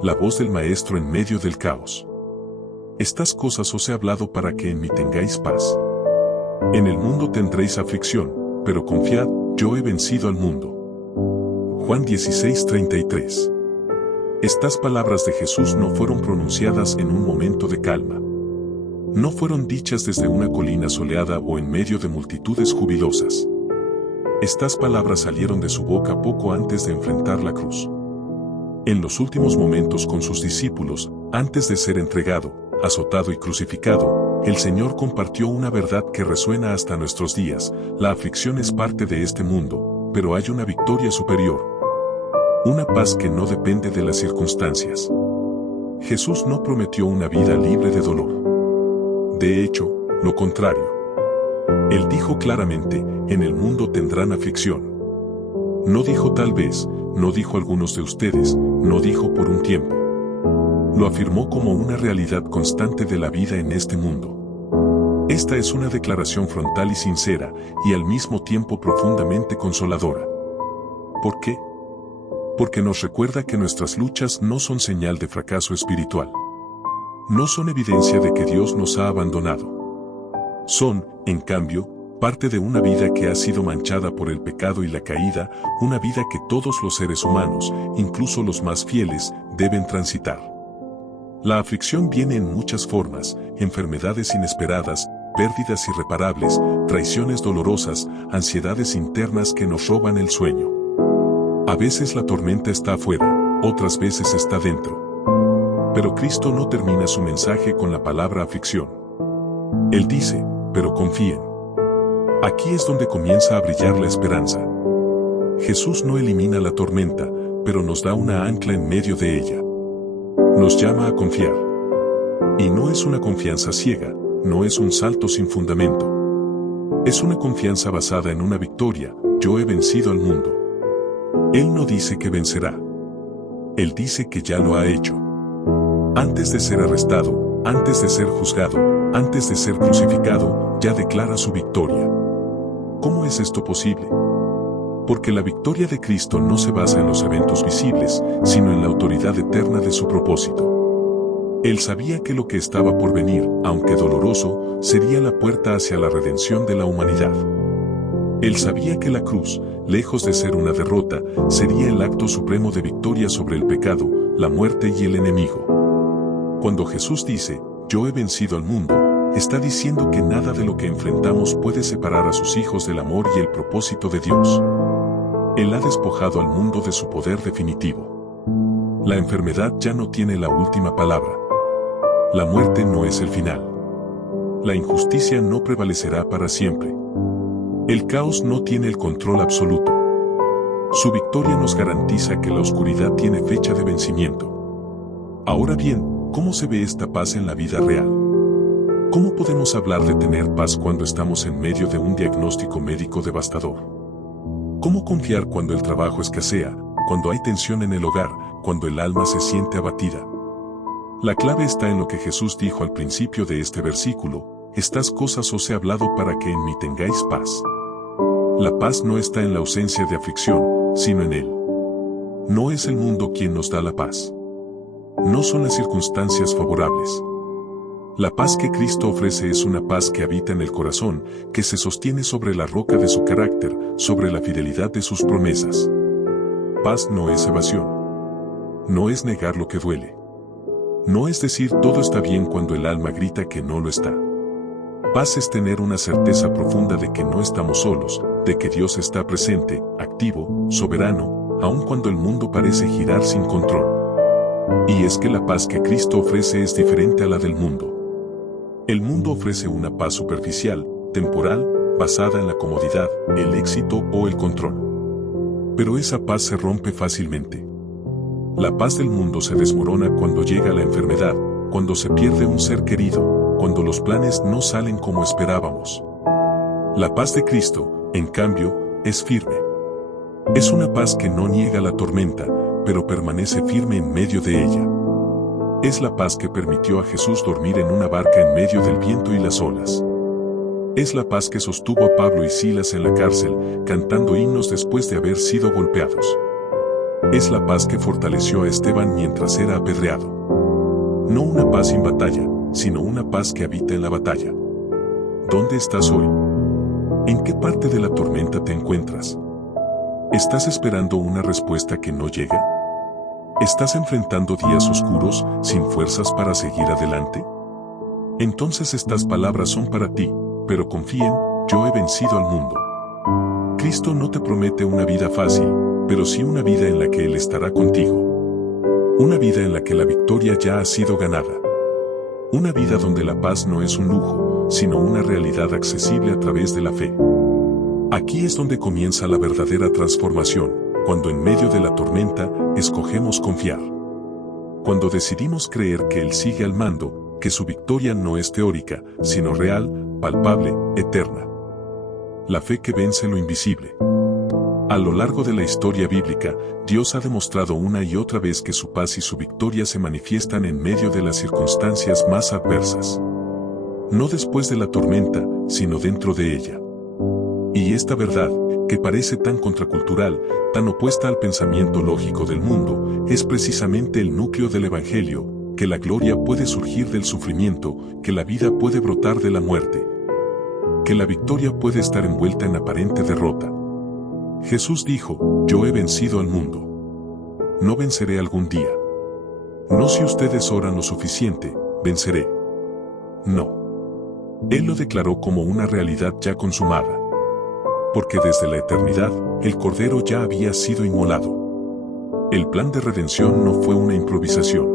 La voz del Maestro en medio del caos. Estas cosas os he hablado para que en mí tengáis paz. En el mundo tendréis aflicción, pero confiad, yo he vencido al mundo. Juan 16:33. Estas palabras de Jesús no fueron pronunciadas en un momento de calma. No fueron dichas desde una colina soleada o en medio de multitudes jubilosas. Estas palabras salieron de su boca poco antes de enfrentar la cruz. En los últimos momentos con sus discípulos, antes de ser entregado, azotado y crucificado, el Señor compartió una verdad que resuena hasta nuestros días: la aflicción es parte de este mundo, pero hay una victoria superior. Una paz que no depende de las circunstancias. Jesús no prometió una vida libre de dolor. De hecho, lo contrario. Él dijo claramente: en el mundo tendrán aflicción. No dijo tal vez, no dijo algunos de ustedes, no dijo por un tiempo. Lo afirmó como una realidad constante de la vida en este mundo. Esta es una declaración frontal y sincera, y al mismo tiempo profundamente consoladora. ¿Por qué? Porque nos recuerda que nuestras luchas no son señal de fracaso espiritual. No son evidencia de que Dios nos ha abandonado. Son, en cambio, parte de una vida que ha sido manchada por el pecado y la caída, una vida que todos los seres humanos, incluso los más fieles, deben transitar. La aflicción viene en muchas formas: enfermedades inesperadas, pérdidas irreparables, traiciones dolorosas, ansiedades internas que nos roban el sueño. A veces la tormenta está afuera, otras veces está dentro. Pero Cristo no termina su mensaje con la palabra aflicción. Él dice: pero confíen. Aquí es donde comienza a brillar la esperanza. Jesús no elimina la tormenta, pero nos da una ancla en medio de ella. Nos llama a confiar. Y no es una confianza ciega, no es un salto sin fundamento. Es una confianza basada en una victoria: yo he vencido al mundo. Él no dice que vencerá. Él dice que ya lo ha hecho. Antes de ser arrestado, antes de ser juzgado, antes de ser crucificado, ya declara su victoria. ¿Cómo es esto posible? Porque la victoria de Cristo no se basa en los eventos visibles, sino en la autoridad eterna de su propósito. Él sabía que lo que estaba por venir, aunque doloroso, sería la puerta hacia la redención de la humanidad. Él sabía que la cruz, lejos de ser una derrota, sería el acto supremo de victoria sobre el pecado, la muerte y el enemigo. Cuando Jesús dice: yo he vencido al mundo, está diciendo que nada de lo que enfrentamos puede separar a sus hijos del amor y el propósito de Dios. Él ha despojado al mundo de su poder definitivo. La enfermedad ya no tiene la última palabra. La muerte no es el final. La injusticia no prevalecerá para siempre. El caos no tiene el control absoluto. Su victoria nos garantiza que la oscuridad tiene fecha de vencimiento. Ahora bien, ¿cómo se ve esta paz en la vida real? ¿Cómo podemos hablar de tener paz cuando estamos en medio de un diagnóstico médico devastador? ¿Cómo confiar cuando el trabajo escasea, cuando hay tensión en el hogar, cuando el alma se siente abatida? La clave está en lo que Jesús dijo al principio de este versículo: estas cosas os he hablado para que en mí tengáis paz. La paz no está en la ausencia de aflicción, sino en Él. No es el mundo quien nos da la paz. No son las circunstancias favorables. La paz que Cristo ofrece es una paz que habita en el corazón, que se sostiene sobre la roca de su carácter, sobre la fidelidad de sus promesas. Paz no es evasión. No es negar lo que duele. No es decir todo está bien cuando el alma grita que no lo está. Paz es tener una certeza profunda de que no estamos solos, de que Dios está presente, activo, soberano, aun cuando el mundo parece girar sin control. Y es que la paz que Cristo ofrece es diferente a la del mundo. El mundo ofrece una paz superficial, temporal, basada en la comodidad, el éxito o el control. Pero esa paz se rompe fácilmente. La paz del mundo se desmorona cuando llega la enfermedad, cuando se pierde un ser querido, cuando los planes no salen como esperábamos. La paz de Cristo, en cambio, es firme. Es una paz que no niega la tormenta, pero permanece firme en medio de ella. Es la paz que permitió a Jesús dormir en una barca en medio del viento y las olas. Es la paz que sostuvo a Pablo y Silas en la cárcel, cantando himnos después de haber sido golpeados. Es la paz que fortaleció a Esteban mientras era apedreado. No una paz sin batalla, sino una paz que habita en la batalla. ¿Dónde estás hoy? ¿En qué parte de la tormenta te encuentras? ¿Estás esperando una respuesta que no llega? ¿Estás enfrentando días oscuros, sin fuerzas para seguir adelante? Entonces estas palabras son para ti, pero confíen, yo he vencido al mundo. Cristo no te promete una vida fácil, pero sí una vida en la que Él estará contigo. Una vida en la que la victoria ya ha sido ganada. Una vida donde la paz no es un lujo, sino una realidad accesible a través de la fe. Aquí es donde comienza la verdadera transformación, cuando en medio de la tormenta, escogemos confiar. Cuando decidimos creer que Él sigue al mando, que su victoria no es teórica, sino real, palpable, eterna. La fe que vence lo invisible. A lo largo de la historia bíblica, Dios ha demostrado una y otra vez que su paz y su victoria se manifiestan en medio de las circunstancias más adversas. No después de la tormenta, sino dentro de ella. Y esta verdad, que parece tan contracultural, tan opuesta al pensamiento lógico del mundo, es precisamente el núcleo del Evangelio, que la gloria puede surgir del sufrimiento, que la vida puede brotar de la muerte, que la victoria puede estar envuelta en aparente derrota. Jesús dijo, yo he vencido al mundo. No venceré algún día. No si ustedes oran lo suficiente, venceré. No. Él lo declaró como una realidad ya consumada. Porque desde la eternidad, el Cordero ya había sido inmolado. El plan de redención no fue una improvisación.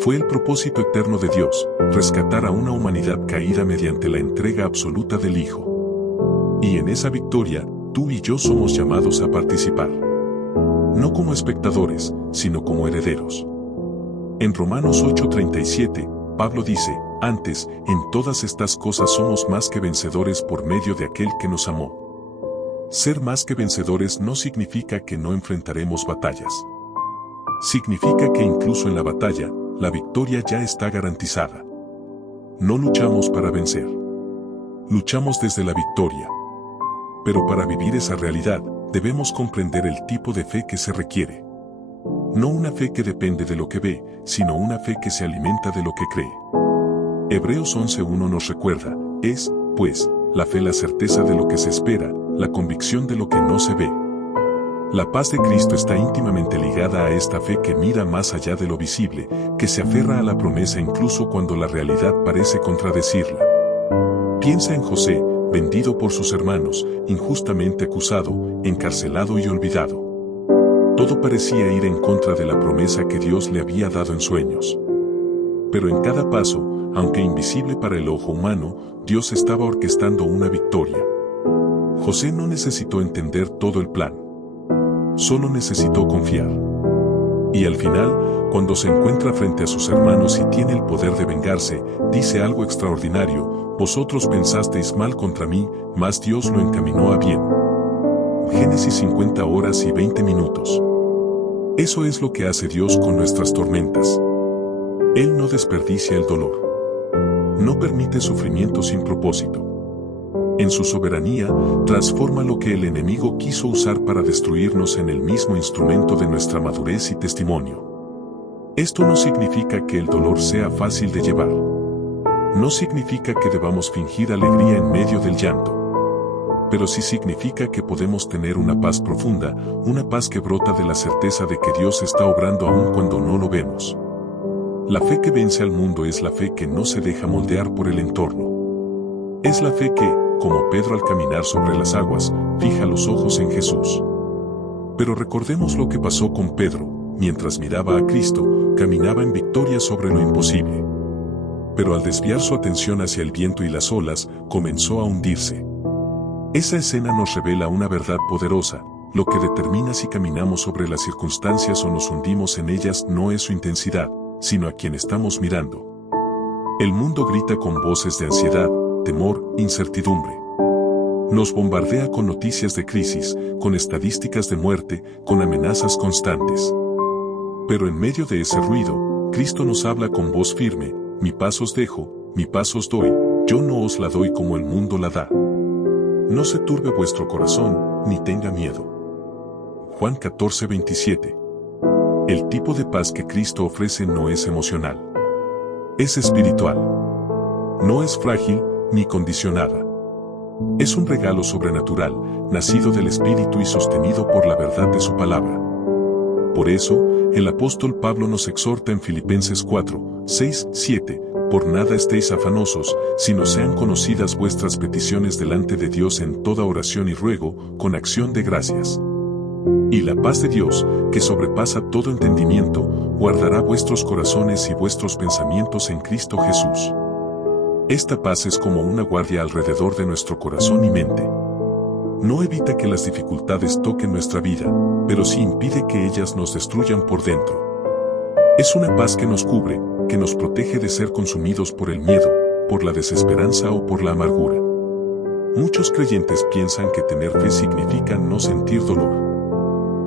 Fue el propósito eterno de Dios, rescatar a una humanidad caída mediante la entrega absoluta del Hijo. Y en esa victoria, tú y yo somos llamados a participar. No como espectadores, sino como herederos. En Romanos 8:37, Pablo dice, antes, en todas estas cosas somos más que vencedores por medio de aquel que nos amó. Ser más que vencedores no significa que no enfrentaremos batallas. Significa que incluso en la batalla, la victoria ya está garantizada. No luchamos para vencer. Luchamos desde la victoria. Pero para vivir esa realidad, debemos comprender el tipo de fe que se requiere. No una fe que depende de lo que ve, sino una fe que se alimenta de lo que cree. Hebreos 11:1 nos recuerda, es, pues, la fe la certeza de lo que se espera, la convicción de lo que no se ve. La paz de Cristo está íntimamente ligada a esta fe que mira más allá de lo visible, que se aferra a la promesa incluso cuando la realidad parece contradecirla. Piensa en José, vendido por sus hermanos, injustamente acusado, encarcelado y olvidado. Todo parecía ir en contra de la promesa que Dios le había dado en sueños. Pero en cada paso, aunque invisible para el ojo humano, Dios estaba orquestando una victoria. José no necesitó entender todo el plan. Solo necesitó confiar. Y al final, cuando se encuentra frente a sus hermanos y tiene el poder de vengarse, dice algo extraordinario, vosotros pensasteis mal contra mí, mas Dios lo encaminó a bien. Génesis 50 horas y 20 minutos. Eso es lo que hace Dios con nuestras tormentas. Él no desperdicia el dolor. No permite sufrimiento sin propósito. En su soberanía, transforma lo que el enemigo quiso usar para destruirnos en el mismo instrumento de nuestra madurez y testimonio. Esto no significa que el dolor sea fácil de llevar. No significa que debamos fingir alegría en medio del llanto. Pero sí significa que podemos tener una paz profunda, una paz que brota de la certeza de que Dios está obrando aún cuando no lo vemos. La fe que vence al mundo es la fe que no se deja moldear por el entorno. Es la fe que, como Pedro al caminar sobre las aguas, fija los ojos en Jesús. Pero recordemos lo que pasó con Pedro, mientras miraba a Cristo, caminaba en victoria sobre lo imposible. Pero al desviar su atención hacia el viento y las olas, comenzó a hundirse. Esa escena nos revela una verdad poderosa, lo que determina si caminamos sobre las circunstancias o nos hundimos en ellas no es su intensidad, sino a quien estamos mirando. El mundo grita con voces de ansiedad, temor, incertidumbre. Nos bombardea con noticias de crisis, con estadísticas de muerte, con amenazas constantes. Pero en medio de ese ruido, Cristo nos habla con voz firme, mi paz os dejo, mi paz os doy, yo no os la doy como el mundo la da. No se turbe vuestro corazón, ni tenga miedo. Juan 14:27. El tipo de paz que Cristo ofrece no es emocional. Es espiritual. No es frágil ni condicionada. Es un regalo sobrenatural, nacido del Espíritu y sostenido por la verdad de su palabra. Por eso, el apóstol Pablo nos exhorta en Filipenses 4, 6, 7, por nada estéis afanosos, sino sean conocidas vuestras peticiones delante de Dios en toda oración y ruego, con acción de gracias. Y la paz de Dios, que sobrepasa todo entendimiento, guardará vuestros corazones y vuestros pensamientos en Cristo Jesús. Esta paz es como una guardia alrededor de nuestro corazón y mente. No evita que las dificultades toquen nuestra vida, pero sí impide que ellas nos destruyan por dentro. Es una paz que nos cubre, que nos protege de ser consumidos por el miedo, por la desesperanza o por la amargura. Muchos creyentes piensan que tener fe significa no sentir dolor.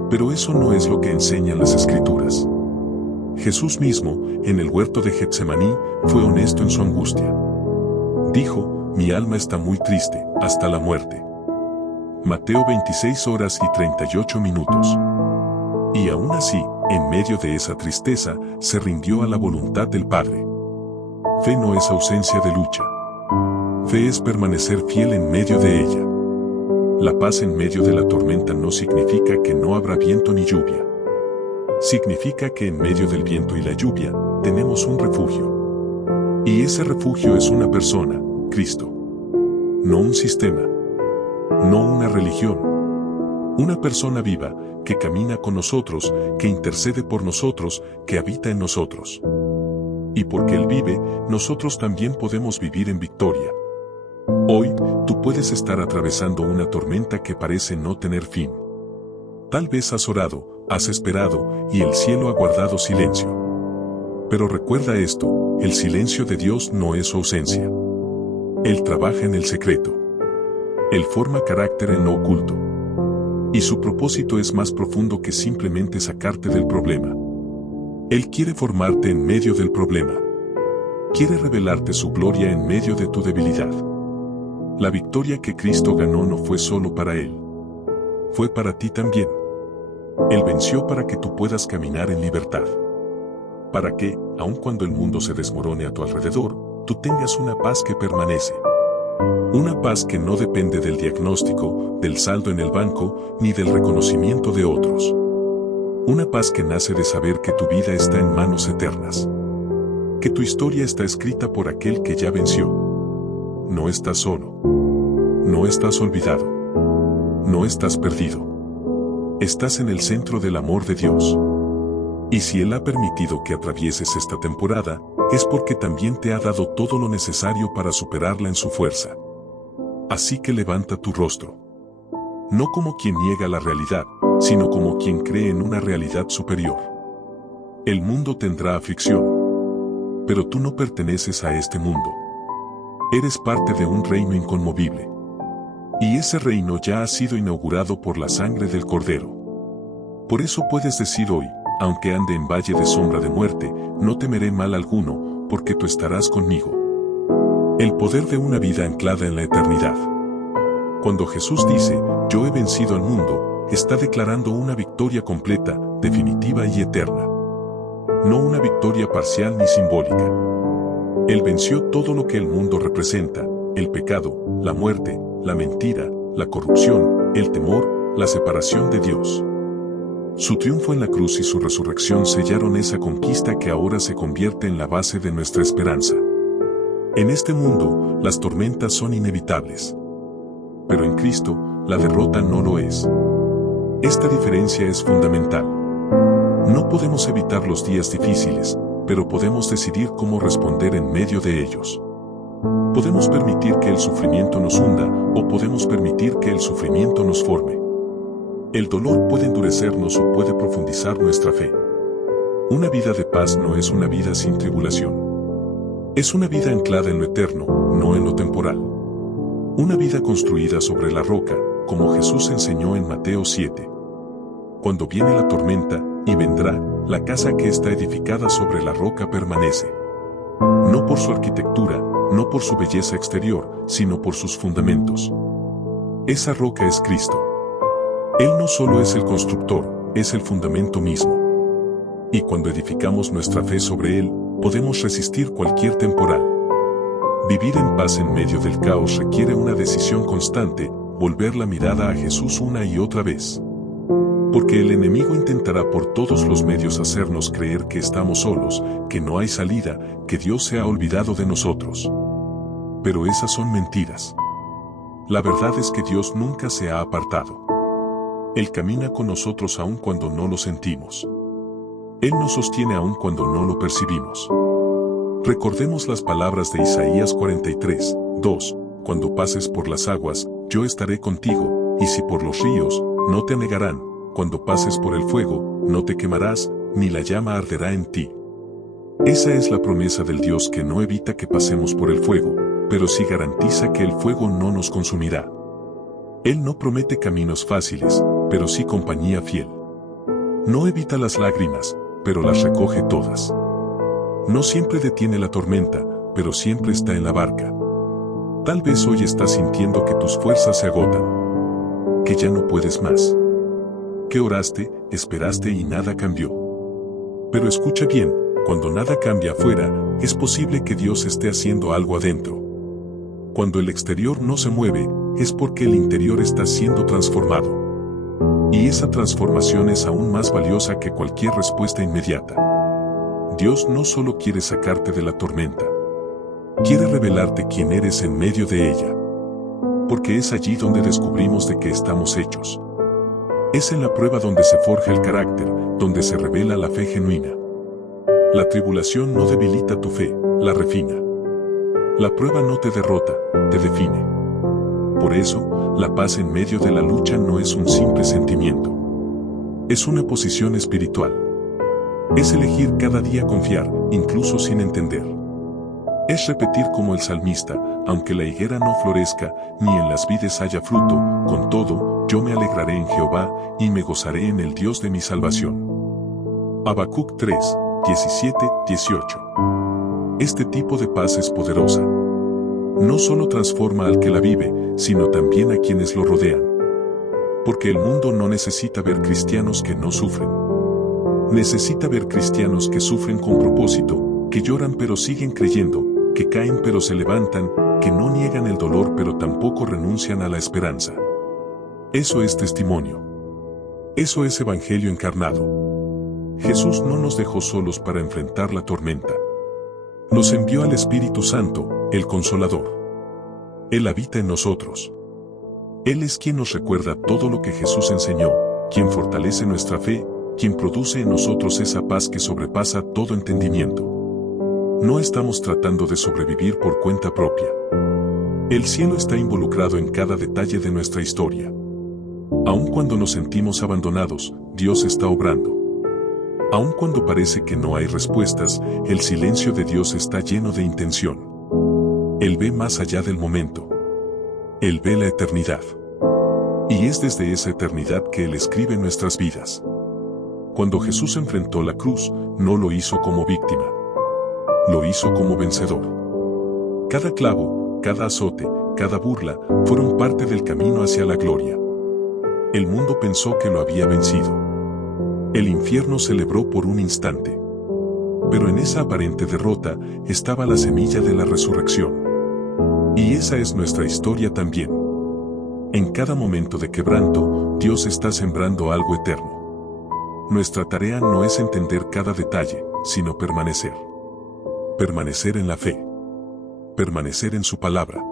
Pero eso no es lo que enseñan las Escrituras. Jesús mismo, en el huerto de Getsemaní, fue honesto en su angustia. Dijo, mi alma está muy triste, hasta la muerte. Mateo 26 horas y 38 minutos. Y aún así, en medio de esa tristeza, se rindió a la voluntad del Padre. Fe no es ausencia de lucha. Fe es permanecer fiel en medio de ella. La paz en medio de la tormenta no significa que no habrá viento ni lluvia. Significa que en medio del viento y la lluvia, tenemos un refugio. Y ese refugio es una persona, Cristo. No un sistema. No una religión. Una persona viva, que camina con nosotros, que intercede por nosotros, que habita en nosotros. Y porque Él vive, nosotros también podemos vivir en victoria. Hoy, tú puedes estar atravesando una tormenta que parece no tener fin. Tal vez has orado, has esperado, y el cielo ha guardado silencio. Pero recuerda esto, el silencio de Dios no es su ausencia. Él trabaja en el secreto. Él forma carácter en lo oculto. Y su propósito es más profundo que simplemente sacarte del problema. Él quiere formarte en medio del problema. Quiere revelarte su gloria en medio de tu debilidad. La victoria que Cristo ganó no fue solo para Él. Fue para ti también. Él venció para que tú puedas caminar en libertad. Para que, aun cuando el mundo se desmorone a tu alrededor, tú tengas una paz que permanece. Una paz que no depende del diagnóstico, del saldo en el banco, ni del reconocimiento de otros. Una paz que nace de saber que tu vida está en manos eternas. Que tu historia está escrita por aquel que ya venció. No estás solo. No estás olvidado. No estás perdido. Estás en el centro del amor de Dios. Y si Él ha permitido que atravieses esta temporada, es porque también te ha dado todo lo necesario para superarla en su fuerza. Así que levanta tu rostro. No como quien niega la realidad, sino como quien cree en una realidad superior. El mundo tendrá aflicción. Pero tú no perteneces a este mundo. Eres parte de un reino inconmovible. Y ese reino ya ha sido inaugurado por la sangre del Cordero. Por eso puedes decir hoy, aunque ande en valle de sombra de muerte, no temeré mal alguno, porque tú estarás conmigo. El poder de una vida anclada en la eternidad. Cuando Jesús dice, yo he vencido al mundo, está declarando una victoria completa, definitiva y eterna. No una victoria parcial ni simbólica. Él venció todo lo que el mundo representa, el pecado, la muerte, la mentira, la corrupción, el temor, la separación de Dios. Su triunfo en la cruz y su resurrección sellaron esa conquista que ahora se convierte en la base de nuestra esperanza. En este mundo, las tormentas son inevitables. Pero en Cristo, la derrota no lo es. Esta diferencia es fundamental. No podemos evitar los días difíciles, pero podemos decidir cómo responder en medio de ellos. Podemos permitir que el sufrimiento nos hunda, o podemos permitir que el sufrimiento nos forme. El dolor puede endurecernos o puede profundizar nuestra fe. Una vida de paz no es una vida sin tribulación. Es una vida anclada en lo eterno, no en lo temporal. Una vida construida sobre la roca, como Jesús enseñó en Mateo 7. Cuando viene la tormenta, y vendrá, la casa que está edificada sobre la roca permanece. No por su arquitectura, no por su belleza exterior, sino por sus fundamentos. Esa roca es Cristo. Él no solo es el constructor, es el fundamento mismo. Y cuando edificamos nuestra fe sobre Él, podemos resistir cualquier temporal. Vivir en paz en medio del caos requiere una decisión constante, volver la mirada a Jesús una y otra vez. Porque el enemigo intentará por todos los medios hacernos creer que estamos solos, que no hay salida, que Dios se ha olvidado de nosotros. Pero esas son mentiras. La verdad es que Dios nunca se ha apartado. Él camina con nosotros aun cuando no lo sentimos. Él nos sostiene aun cuando no lo percibimos. Recordemos las palabras de Isaías 43, 2, cuando pases por las aguas, yo estaré contigo, y si por los ríos, no te anegarán, cuando pases por el fuego, no te quemarás, ni la llama arderá en ti. Esa es la promesa del Dios que no evita que pasemos por el fuego, pero sí garantiza que el fuego no nos consumirá. Él no promete caminos fáciles, pero sí compañía fiel. No evita las lágrimas, pero las recoge todas. No siempre detiene la tormenta, pero siempre está en la barca. Tal vez hoy estás sintiendo que tus fuerzas se agotan, que ya no puedes más, que oraste, esperaste y nada cambió. Pero escucha bien, cuando nada cambia afuera, es posible que Dios esté haciendo algo adentro. Cuando el exterior no se mueve, es porque el interior está siendo transformado. Y esa transformación es aún más valiosa que cualquier respuesta inmediata. Dios no solo quiere sacarte de la tormenta, quiere revelarte quién eres en medio de ella. Porque es allí donde descubrimos de qué estamos hechos. Es en la prueba donde se forja el carácter, donde se revela la fe genuina. La tribulación no debilita tu fe, la refina. La prueba no te derrota, te define. Por eso, la paz en medio de la lucha no es un simple sentimiento. Es una posición espiritual. Es elegir cada día confiar, incluso sin entender. Es repetir como el salmista, aunque la higuera no florezca, ni en las vides haya fruto, con todo, yo me alegraré en Jehová, y me gozaré en el Dios de mi salvación. Habacuc 3, 17, 18. Este tipo de paz es poderosa. No solo transforma al que la vive, sino también a quienes lo rodean. Porque el mundo no necesita ver cristianos que no sufren. Necesita ver cristianos que sufren con propósito, que lloran pero siguen creyendo, que caen pero se levantan, que no niegan el dolor pero tampoco renuncian a la esperanza. Eso es testimonio. Eso es evangelio encarnado. Jesús no nos dejó solos para enfrentar la tormenta. Nos envió al Espíritu Santo, el Consolador. Él habita en nosotros. Él es quien nos recuerda todo lo que Jesús enseñó, quien fortalece nuestra fe, quien produce en nosotros esa paz que sobrepasa todo entendimiento. No estamos tratando de sobrevivir por cuenta propia. El cielo está involucrado en cada detalle de nuestra historia. Aun cuando nos sentimos abandonados, Dios está obrando. Aun cuando parece que no hay respuestas, el silencio de Dios está lleno de intención. Él ve más allá del momento. Él ve la eternidad. Y es desde esa eternidad que Él escribe nuestras vidas. Cuando Jesús enfrentó la cruz, no lo hizo como víctima. Lo hizo como vencedor. Cada clavo, cada azote, cada burla, fueron parte del camino hacia la gloria. El mundo pensó que lo había vencido. El infierno celebró por un instante. Pero en esa aparente derrota estaba la semilla de la resurrección. Y esa es nuestra historia también. En cada momento de quebranto, Dios está sembrando algo eterno. Nuestra tarea no es entender cada detalle, sino permanecer. Permanecer en la fe. Permanecer en su palabra.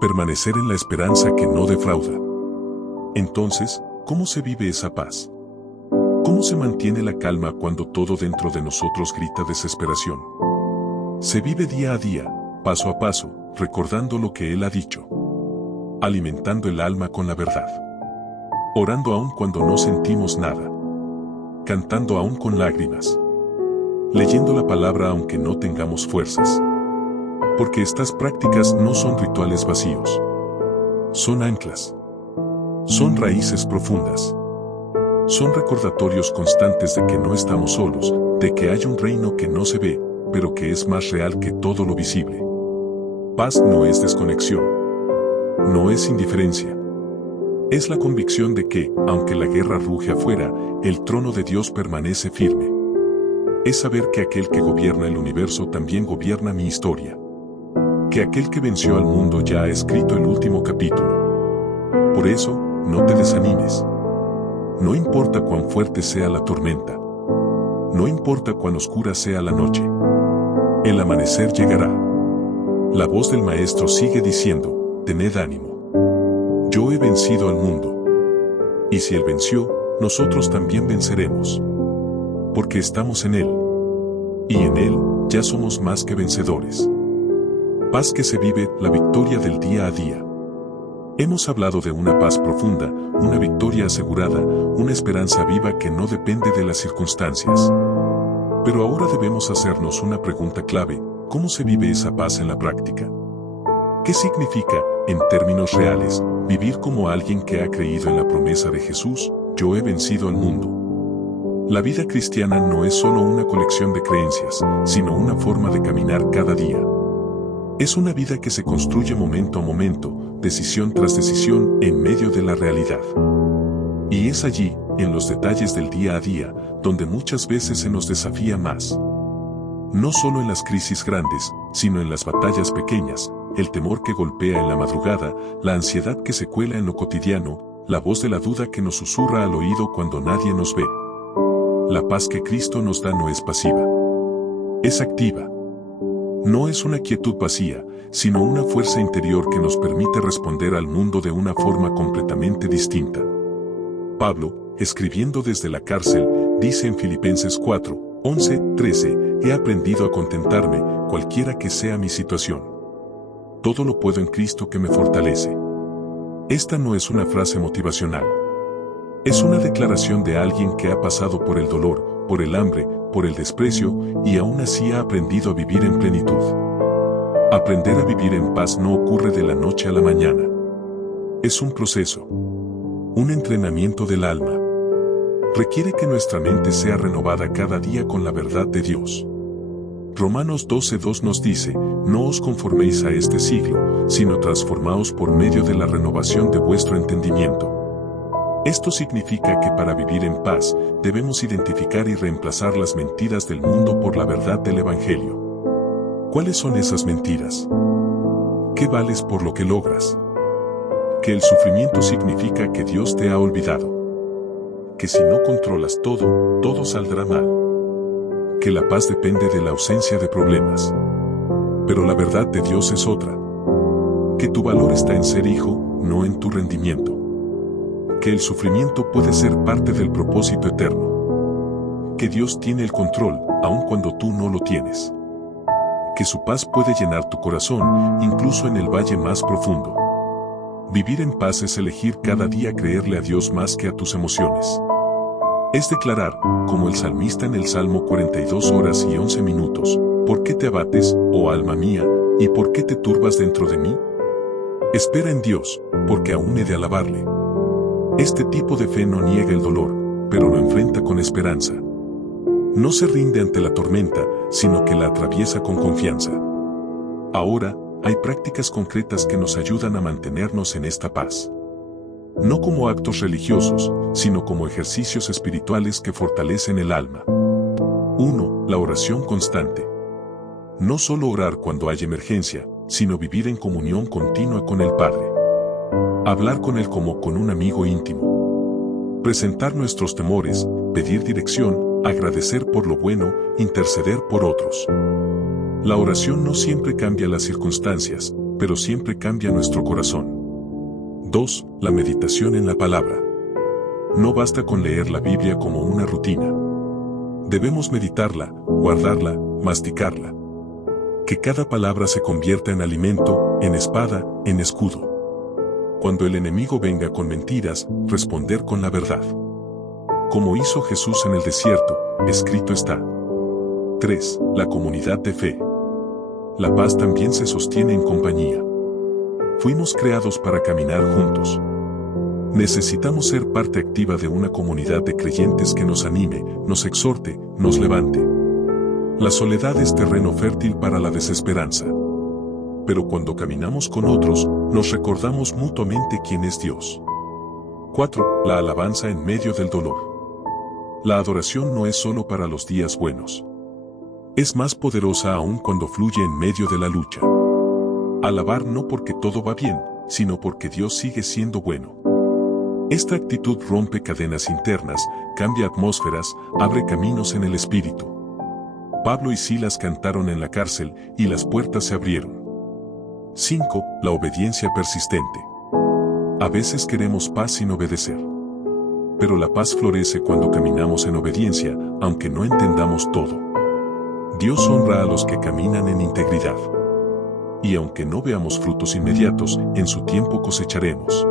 Permanecer en la esperanza que no defrauda. Entonces, ¿cómo se vive esa paz? ¿Cómo se mantiene la calma cuando todo dentro de nosotros grita desesperación? Se vive día a día, paso a paso, recordando lo que Él ha dicho. Alimentando el alma con la verdad. Orando aún cuando no sentimos nada. Cantando aún con lágrimas. Leyendo la palabra aunque no tengamos fuerzas. Porque estas prácticas no son rituales vacíos. Son anclas. Son raíces profundas. Son recordatorios constantes de que no estamos solos, de que hay un reino que no se ve, pero que es más real que todo lo visible. Paz no es desconexión. No es indiferencia. Es la convicción de que, aunque la guerra ruge afuera, el trono de Dios permanece firme. Es saber que aquel que gobierna el universo también gobierna mi historia. Que aquel que venció al mundo ya ha escrito el último capítulo. Por eso, no te desanimes. No importa cuán fuerte sea la tormenta. No importa cuán oscura sea la noche. El amanecer llegará. La voz del Maestro sigue diciendo, tened ánimo. Yo he vencido al mundo. Y si Él venció, nosotros también venceremos. Porque estamos en Él. Y en Él, ya somos más que vencedores. Paz que se vive, la victoria del día a día. Hemos hablado de una paz profunda, una victoria asegurada, una esperanza viva que no depende de las circunstancias. Pero ahora debemos hacernos una pregunta clave: ¿cómo se vive esa paz en la práctica? ¿Qué significa, en términos reales, vivir como alguien que ha creído en la promesa de Jesús, yo he vencido al mundo? La vida cristiana no es solo una colección de creencias, sino una forma de caminar cada día. Es una vida que se construye momento a momento, decisión tras decisión, en medio de la realidad. Y es allí, en los detalles del día a día, donde muchas veces se nos desafía más. No solo en las crisis grandes, sino en las batallas pequeñas, el temor que golpea en la madrugada, la ansiedad que se cuela en lo cotidiano, la voz de la duda que nos susurra al oído cuando nadie nos ve. La paz que Cristo nos da no es pasiva. Es activa. No es una quietud vacía, sino una fuerza interior que nos permite responder al mundo de una forma completamente distinta. Pablo, escribiendo desde la cárcel, dice en Filipenses 4, 11, 13, he aprendido a contentarme, cualquiera que sea mi situación. Todo lo puedo en Cristo que me fortalece. Esta no es una frase motivacional. Es una declaración de alguien que ha pasado por el dolor, por el hambre, por el desprecio, y aún así ha aprendido a vivir en plenitud. Aprender a vivir en paz no ocurre de la noche a la mañana. Es un proceso. Un entrenamiento del alma. Requiere que nuestra mente sea renovada cada día con la verdad de Dios. Romanos 12:2 nos dice, no os conforméis a este siglo, sino transformaos por medio de la renovación de vuestro entendimiento. Esto significa que para vivir en paz, debemos identificar y reemplazar las mentiras del mundo por la verdad del Evangelio. ¿Cuáles son esas mentiras? ¿Qué vales por lo que logras? Que el sufrimiento significa que Dios te ha olvidado. Que si no controlas todo, todo saldrá mal. Que la paz depende de la ausencia de problemas. Pero la verdad de Dios es otra. Que tu valor está en ser hijo, no en tu rendimiento. Que el sufrimiento puede ser parte del propósito eterno. Que Dios tiene el control, aun cuando tú no lo tienes. Que su paz puede llenar tu corazón, incluso en el valle más profundo. Vivir en paz es elegir cada día creerle a Dios más que a tus emociones. Es declarar, como el salmista en el Salmo 42 horas y 11 minutos, ¿por qué te abates, oh alma mía, y por qué te turbas dentro de mí? Espera en Dios, porque aún he de alabarle. Este tipo de fe no niega el dolor, pero lo enfrenta con esperanza. No se rinde ante la tormenta, sino que la atraviesa con confianza. Ahora, hay prácticas concretas que nos ayudan a mantenernos en esta paz. No como actos religiosos, sino como ejercicios espirituales que fortalecen el alma. 1. La oración constante. No solo orar cuando hay emergencia, sino vivir en comunión continua con el Padre. Hablar con Él como con un amigo íntimo. Presentar nuestros temores, pedir dirección, agradecer por lo bueno, interceder por otros. La oración no siempre cambia las circunstancias, pero siempre cambia nuestro corazón. 2. La meditación en la palabra. No basta con leer la Biblia como una rutina. Debemos meditarla, guardarla, masticarla. Que cada palabra se convierta en alimento, en espada, en escudo. Cuando el enemigo venga con mentiras, responder con la verdad. Como hizo Jesús en el desierto, escrito está. 3. La comunidad de fe. La paz también se sostiene en compañía. Fuimos creados para caminar juntos. Necesitamos ser parte activa de una comunidad de creyentes que nos anime, nos exhorte, nos levante. La soledad es terreno fértil para la desesperanza. Pero cuando caminamos con otros, nos recordamos mutuamente quién es Dios. 4. La alabanza en medio del dolor. La adoración no es solo para los días buenos. Es más poderosa aún cuando fluye en medio de la lucha. Alabar no porque todo va bien, sino porque Dios sigue siendo bueno. Esta actitud rompe cadenas internas, cambia atmósferas, abre caminos en el espíritu. Pablo y Silas cantaron en la cárcel y las puertas se abrieron. 5. La obediencia persistente. A veces queremos paz sin obedecer. Pero la paz florece cuando caminamos en obediencia, aunque no entendamos todo. Dios honra a los que caminan en integridad. Y aunque no veamos frutos inmediatos, en su tiempo cosecharemos.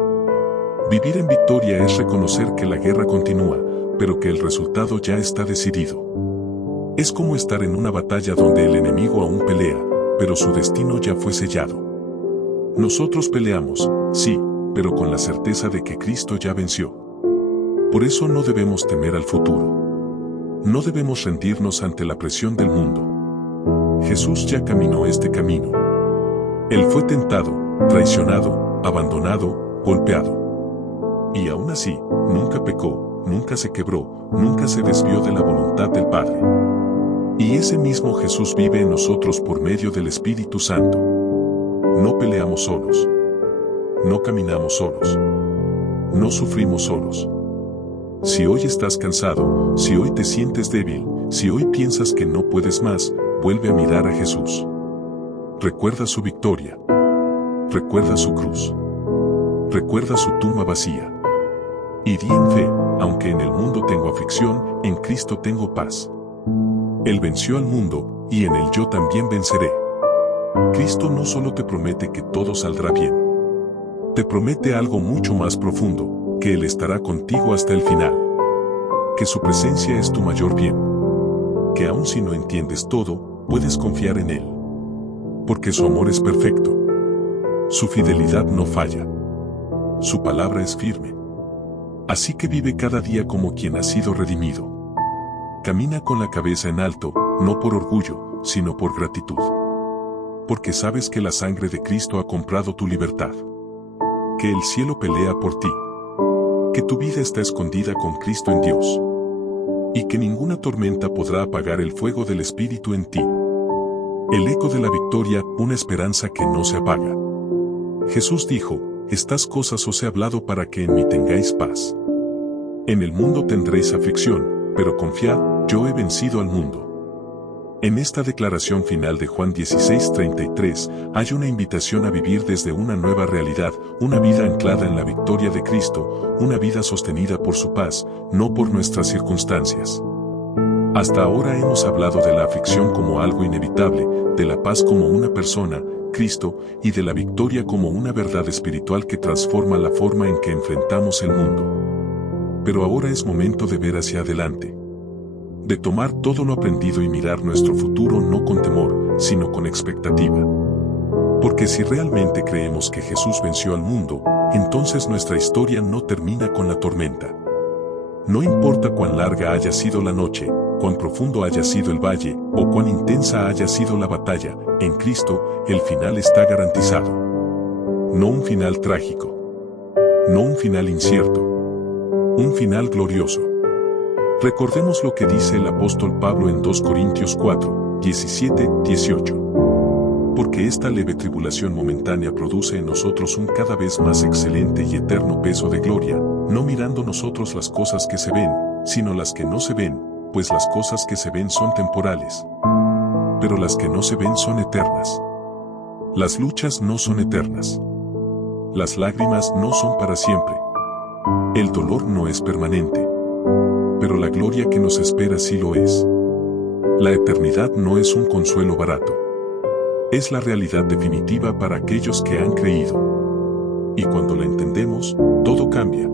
Vivir en victoria es reconocer que la guerra continúa, pero que el resultado ya está decidido. Es como estar en una batalla donde el enemigo aún pelea, pero su destino ya fue sellado. Nosotros peleamos, sí, pero con la certeza de que Cristo ya venció. Por eso no debemos temer al futuro. No debemos rendirnos ante la presión del mundo. Jesús ya caminó este camino. Él fue tentado, traicionado, abandonado, golpeado. Y aún así, nunca pecó, nunca se quebró, nunca se desvió de la voluntad del Padre. Y ese mismo Jesús vive en nosotros por medio del Espíritu Santo. No peleamos solos. No caminamos solos. No sufrimos solos. Si hoy estás cansado, si hoy te sientes débil, si hoy piensas que no puedes más, vuelve a mirar a Jesús. Recuerda su victoria. Recuerda su cruz. Recuerda su tumba vacía. Y di en fe, aunque en el mundo tengo aflicción, en Cristo tengo paz. Él venció al mundo, y en él yo también venceré. Cristo no solo te promete que todo saldrá bien. Te promete algo mucho más profundo, que Él estará contigo hasta el final. Que su presencia es tu mayor bien. Que aun si no entiendes todo, puedes confiar en Él. Porque su amor es perfecto. Su fidelidad no falla. Su palabra es firme. Así que vive cada día como quien ha sido redimido. Camina con la cabeza en alto, no por orgullo, sino por gratitud. Porque sabes que la sangre de Cristo ha comprado tu libertad. Que el cielo pelea por ti. Que tu vida está escondida con Cristo en Dios. Y que ninguna tormenta podrá apagar el fuego del Espíritu en ti. El eco de la victoria, una esperanza que no se apaga. Jesús dijo, estas cosas os he hablado para que en mí tengáis paz. En el mundo tendréis aflicción, pero confiad, yo he vencido al mundo. En esta declaración final de Juan 16:33, hay una invitación a vivir desde una nueva realidad, una vida anclada en la victoria de Cristo, una vida sostenida por su paz, no por nuestras circunstancias. Hasta ahora hemos hablado de la aflicción como algo inevitable, de la paz como una persona, Cristo, y de la victoria como una verdad espiritual que transforma la forma en que enfrentamos el mundo. Pero ahora es momento de ver hacia adelante. De tomar todo lo aprendido y mirar nuestro futuro no con temor, sino con expectativa. Porque si realmente creemos que Jesús venció al mundo, entonces nuestra historia no termina con la tormenta. No importa cuán larga haya sido la noche, cuán profundo haya sido el valle, o cuán intensa haya sido la batalla, en Cristo, el final está garantizado. No un final trágico. No un final incierto. Un final glorioso. Recordemos lo que dice el apóstol Pablo en 2 Corintios 4, 17-18. Porque esta leve tribulación momentánea produce en nosotros un cada vez más excelente y eterno peso de gloria, no mirando nosotros las cosas que se ven, sino las que no se ven, pues las cosas que se ven son temporales. Pero las que no se ven son eternas. Las luchas no son eternas. Las lágrimas no son para siempre. El dolor no es permanente. Pero la gloria que nos espera sí lo es. La eternidad no es un consuelo barato. Es la realidad definitiva para aquellos que han creído. Y cuando la entendemos, todo cambia.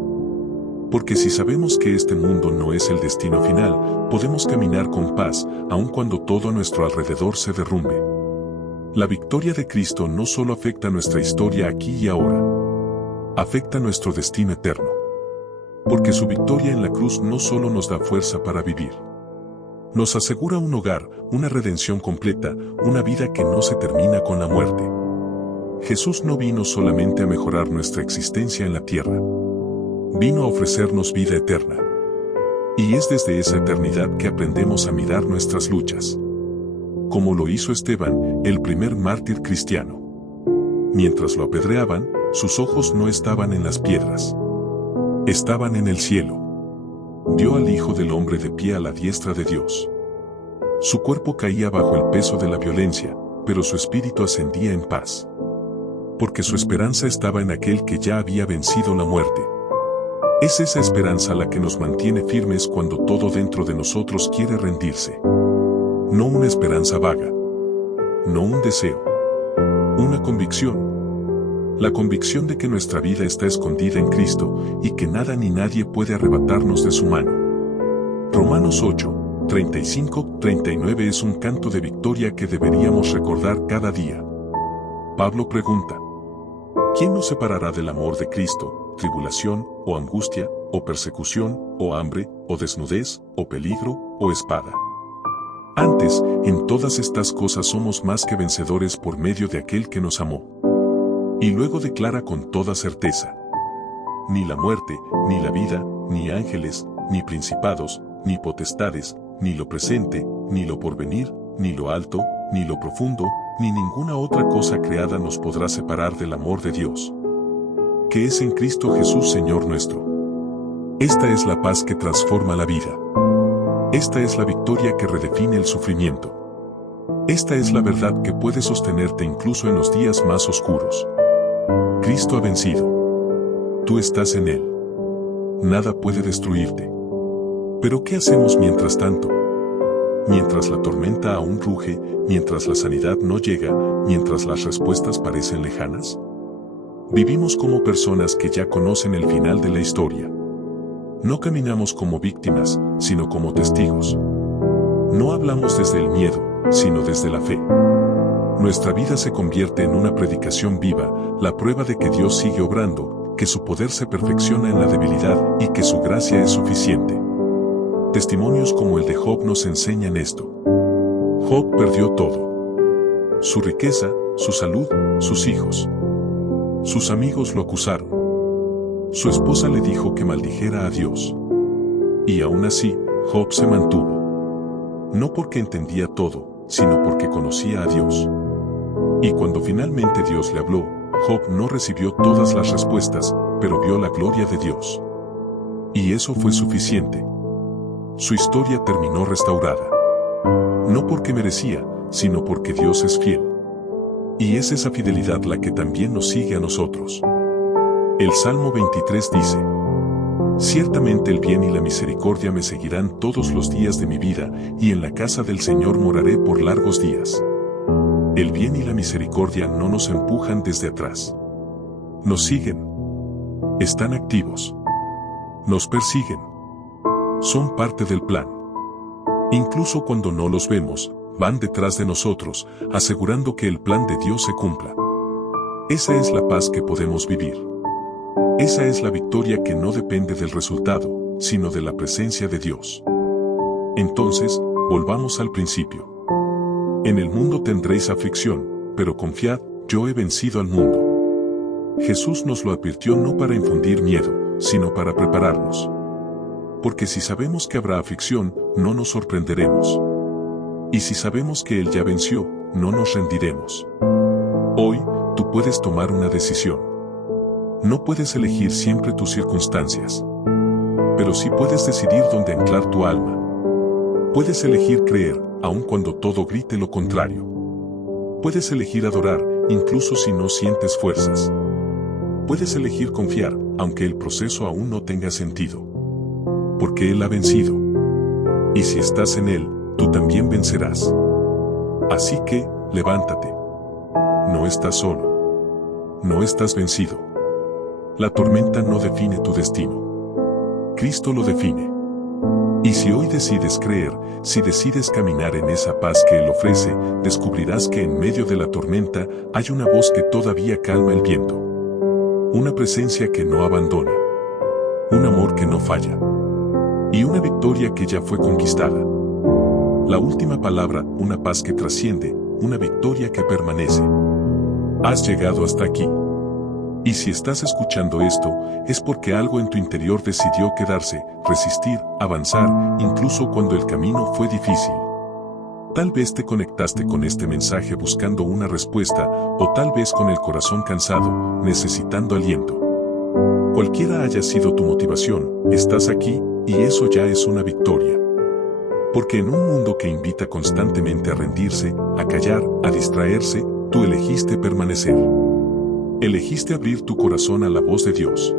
Porque si sabemos que este mundo no es el destino final, podemos caminar con paz, aun cuando todo a nuestro alrededor se derrumbe. La victoria de Cristo no solo afecta nuestra historia aquí y ahora. Afecta nuestro destino eterno. Porque su victoria en la cruz no solo nos da fuerza para vivir. Nos asegura un hogar, una redención completa, una vida que no se termina con la muerte. Jesús no vino solamente a mejorar nuestra existencia en la tierra. Vino a ofrecernos vida eterna. Y es desde esa eternidad que aprendemos a mirar nuestras luchas. Como lo hizo Esteban, el primer mártir cristiano. Mientras lo apedreaban, sus ojos no estaban en las piedras. Estaban en el cielo. Vio al Hijo del Hombre de pie a la diestra de Dios. Su cuerpo caía bajo el peso de la violencia, pero su espíritu ascendía en paz. Porque su esperanza estaba en aquel que ya había vencido la muerte. Es esa esperanza la que nos mantiene firmes cuando todo dentro de nosotros quiere rendirse. No una esperanza vaga. No un deseo. Una convicción. La convicción de que nuestra vida está escondida en Cristo y que nada ni nadie puede arrebatarnos de su mano. Romanos 8, 35-39 es un canto de victoria que deberíamos recordar cada día. Pablo pregunta: ¿quién nos separará del amor de Cristo? ¿Tribulación, o angustia, o persecución, o hambre, o desnudez, o peligro, o espada? Antes, en todas estas cosas somos más que vencedores por medio de aquel que nos amó. Y luego declara con toda certeza: ni la muerte, ni la vida, ni ángeles, ni principados, ni potestades, ni lo presente, ni lo porvenir, ni lo alto, ni lo profundo, ni ninguna otra cosa creada nos podrá separar del amor de Dios, que es en Cristo Jesús Señor nuestro. Esta es la paz que transforma la vida. Esta es la victoria que redefine el sufrimiento. Esta es la verdad que puede sostenerte incluso en los días más oscuros. Cristo ha vencido. Tú estás en Él. Nada puede destruirte. ¿Pero qué hacemos mientras tanto? Mientras la tormenta aún ruge, mientras la sanidad no llega, mientras las respuestas parecen lejanas. Vivimos como personas que ya conocen el final de la historia. No caminamos como víctimas, sino como testigos. No hablamos desde el miedo, sino desde la fe. Nuestra vida se convierte en una predicación viva, la prueba de que Dios sigue obrando, que su poder se perfecciona en la debilidad y que su gracia es suficiente. Testimonios como el de Job nos enseñan esto. Job perdió todo. Su riqueza, su salud, sus hijos. Sus amigos lo acusaron. Su esposa le dijo que maldijera a Dios. Y aún así, Job se mantuvo. No porque entendía todo, sino porque conocía a Dios. Y cuando finalmente Dios le habló, Job no recibió todas las respuestas, pero vio la gloria de Dios. Y eso fue suficiente. Su historia terminó restaurada. No porque merecía, sino porque Dios es fiel. Y es esa fidelidad la que también nos sigue a nosotros. El Salmo 23 dice: ciertamente el bien y la misericordia me seguirán todos los días de mi vida, y en la casa del Señor moraré por largos días. El bien y la misericordia no nos empujan desde atrás. Nos siguen. Están activos. Nos persiguen. Son parte del plan. Incluso cuando no los vemos, van detrás de nosotros, asegurando que el plan de Dios se cumpla. Esa es la paz que podemos vivir. Esa es la victoria que no depende del resultado, sino de la presencia de Dios. Entonces, volvamos al principio. En el mundo tendréis aflicción, pero confiad, yo he vencido al mundo. Jesús nos lo advirtió no para infundir miedo, sino para prepararnos. Porque si sabemos que habrá aflicción, no nos sorprenderemos. Y si sabemos que Él ya venció, no nos rendiremos. Hoy, tú puedes tomar una decisión. No puedes elegir siempre tus circunstancias. Pero sí puedes decidir dónde anclar tu alma. Puedes elegir creer, aun cuando todo grite lo contrario. Puedes elegir adorar, incluso si no sientes fuerzas. Puedes elegir confiar, aunque el proceso aún no tenga sentido. Porque Él ha vencido. Y si estás en Él, tú también vencerás. Así que, levántate. No estás solo. No estás vencido. La tormenta no define tu destino. Cristo lo define. Y si hoy decides creer, si decides caminar en esa paz que Él ofrece, descubrirás que en medio de la tormenta hay una voz que todavía calma el viento. Una presencia que no abandona. Un amor que no falla. Y una victoria que ya fue conquistada. La última palabra, una paz que trasciende, una victoria que permanece. Has llegado hasta aquí. Y si estás escuchando esto, es porque algo en tu interior decidió quedarse, resistir, avanzar, incluso cuando el camino fue difícil. Tal vez te conectaste con este mensaje buscando una respuesta, o tal vez con el corazón cansado, necesitando aliento. Cualquiera haya sido tu motivación, estás aquí, y eso ya es una victoria. Porque en un mundo que invita constantemente a rendirse, a callar, a distraerse, tú elegiste permanecer. Elegiste abrir tu corazón a la voz de Dios.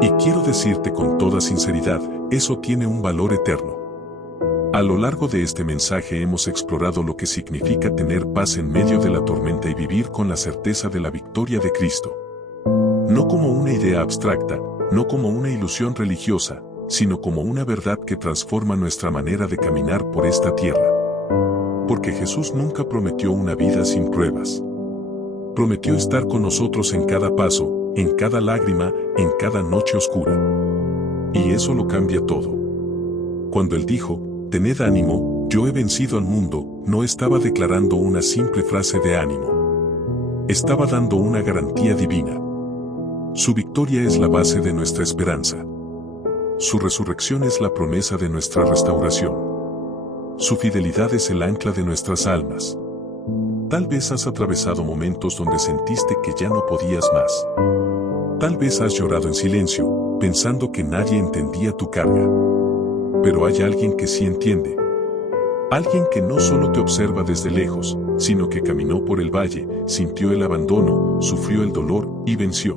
Y quiero decirte con toda sinceridad, eso tiene un valor eterno. A lo largo de este mensaje hemos explorado lo que significa tener paz en medio de la tormenta y vivir con la certeza de la victoria de Cristo. No como una idea abstracta, no como una ilusión religiosa, sino como una verdad que transforma nuestra manera de caminar por esta tierra. Porque Jesús nunca prometió una vida sin pruebas. Prometió estar con nosotros en cada paso, en cada lágrima, en cada noche oscura. Y eso lo cambia todo. Cuando Él dijo, «Tened ánimo, yo he vencido al mundo», no estaba declarando una simple frase de ánimo. Estaba dando una garantía divina. Su victoria es la base de nuestra esperanza. Su resurrección es la promesa de nuestra restauración. Su fidelidad es el ancla de nuestras almas. Tal vez has atravesado momentos donde sentiste que ya no podías más. Tal vez has llorado en silencio, pensando que nadie entendía tu carga. Pero hay alguien que sí entiende. Alguien que no solo te observa desde lejos, sino que caminó por el valle, sintió el abandono, sufrió el dolor y venció.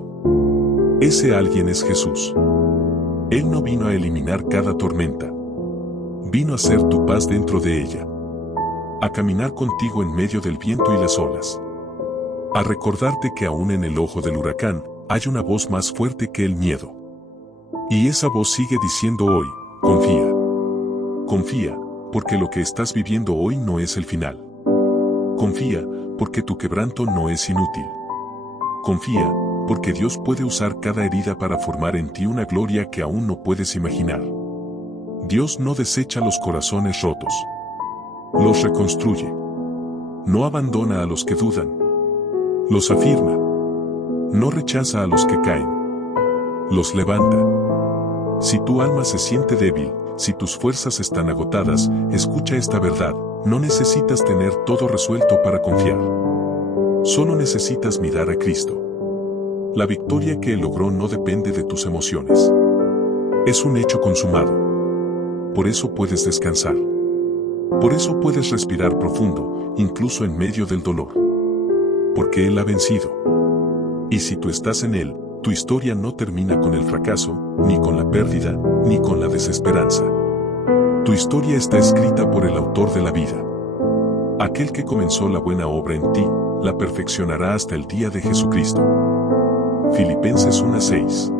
Ese alguien es Jesús. Él no vino a eliminar cada tormenta. Vino a ser tu paz dentro de ella. A caminar contigo en medio del viento y las olas. A recordarte que aún en el ojo del huracán, hay una voz más fuerte que el miedo. Y esa voz sigue diciendo hoy, confía. Confía, porque lo que estás viviendo hoy no es el final. Confía, porque tu quebranto no es inútil. Confía, porque Dios puede usar cada herida para formar en ti una gloria que aún no puedes imaginar. Dios no desecha los corazones rotos. Los reconstruye. No abandona a los que dudan. Los afirma. No rechaza a los que caen. Los levanta. Si tu alma se siente débil, si tus fuerzas están agotadas, escucha esta verdad, no necesitas tener todo resuelto para confiar. Solo necesitas mirar a Cristo. La victoria que Él logró no depende de tus emociones. Es un hecho consumado. Por eso puedes descansar. Por eso puedes respirar profundo, incluso en medio del dolor. Porque Él ha vencido. Y si tú estás en Él, tu historia no termina con el fracaso, ni con la pérdida, ni con la desesperanza. Tu historia está escrita por el autor de la vida. Aquel que comenzó la buena obra en ti, la perfeccionará hasta el día de Jesucristo. Filipenses 1:6.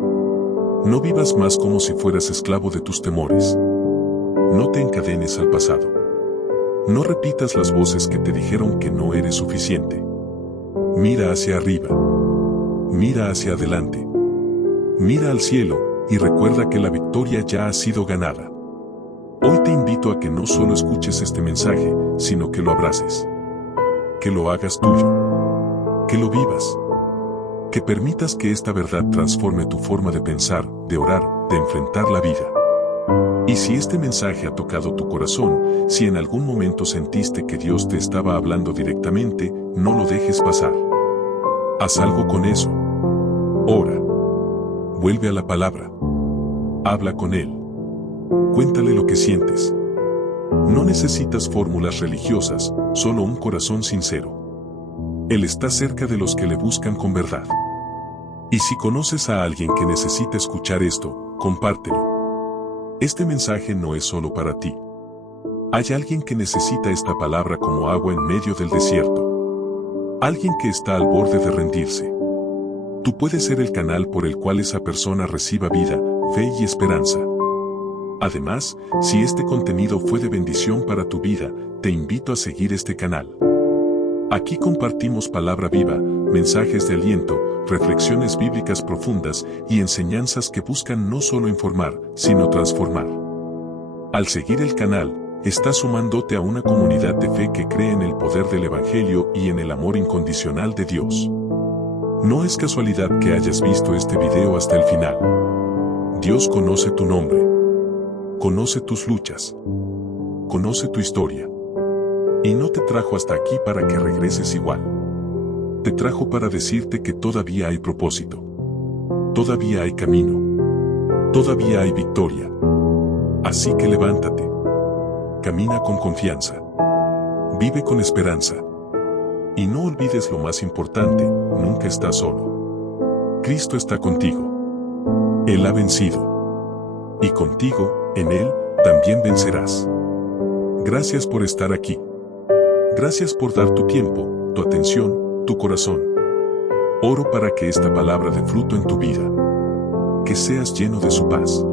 No vivas más como si fueras esclavo de tus temores. No te encadenes al pasado. No repitas las voces que te dijeron que no eres suficiente. Mira hacia arriba. Mira hacia adelante. Mira al cielo, y recuerda que la victoria ya ha sido ganada. Hoy te invito a que no solo escuches este mensaje, sino que lo abraces. Que lo hagas tuyo. Que lo vivas. Que permitas que esta verdad transforme tu forma de pensar, de orar, de enfrentar la vida. Y si este mensaje ha tocado tu corazón, si en algún momento sentiste que Dios te estaba hablando directamente, no lo dejes pasar. Haz algo con eso. Ora. Vuelve a la palabra. Habla con Él. Cuéntale lo que sientes. No necesitas fórmulas religiosas, solo un corazón sincero. Él está cerca de los que le buscan con verdad. Y si conoces a alguien que necesita escuchar esto, compártelo. Este mensaje no es solo para ti. Hay alguien que necesita esta palabra como agua en medio del desierto. Alguien que está al borde de rendirse. Tú puedes ser el canal por el cual esa persona reciba vida, fe y esperanza. Además, si este contenido fue de bendición para tu vida, te invito a seguir este canal. Aquí compartimos palabra viva, mensajes de aliento, reflexiones bíblicas profundas y enseñanzas que buscan no solo informar, sino transformar. Al seguir el canal, estás sumándote a una comunidad de fe que cree en el poder del Evangelio y en el amor incondicional de Dios. No es casualidad que hayas visto este video hasta el final. Dios conoce tu nombre, conoce tus luchas, conoce tu historia. Y no te trajo hasta aquí para que regreses igual. Te trajo para decirte que todavía hay propósito. Todavía hay camino. Todavía hay victoria. Así que levántate. Camina con confianza. Vive con esperanza. Y no olvides lo más importante, nunca estás solo. Cristo está contigo. Él ha vencido. Y contigo, en Él, también vencerás. Gracias por estar aquí. Gracias por dar tu tiempo, tu atención, tu corazón. Oro para que esta palabra dé fruto en tu vida. Que seas lleno de su paz.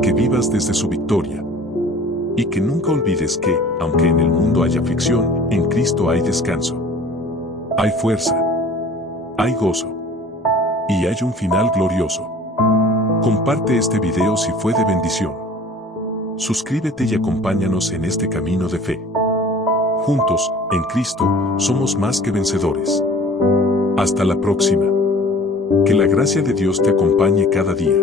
Que vivas desde su victoria. Y que nunca olvides que, aunque en el mundo haya aflicción, en Cristo hay descanso. Hay fuerza. Hay gozo. Y hay un final glorioso. Comparte este video si fue de bendición. Suscríbete y acompáñanos en este camino de fe. Juntos, en Cristo, somos más que vencedores. Hasta la próxima. Que la gracia de Dios te acompañe cada día.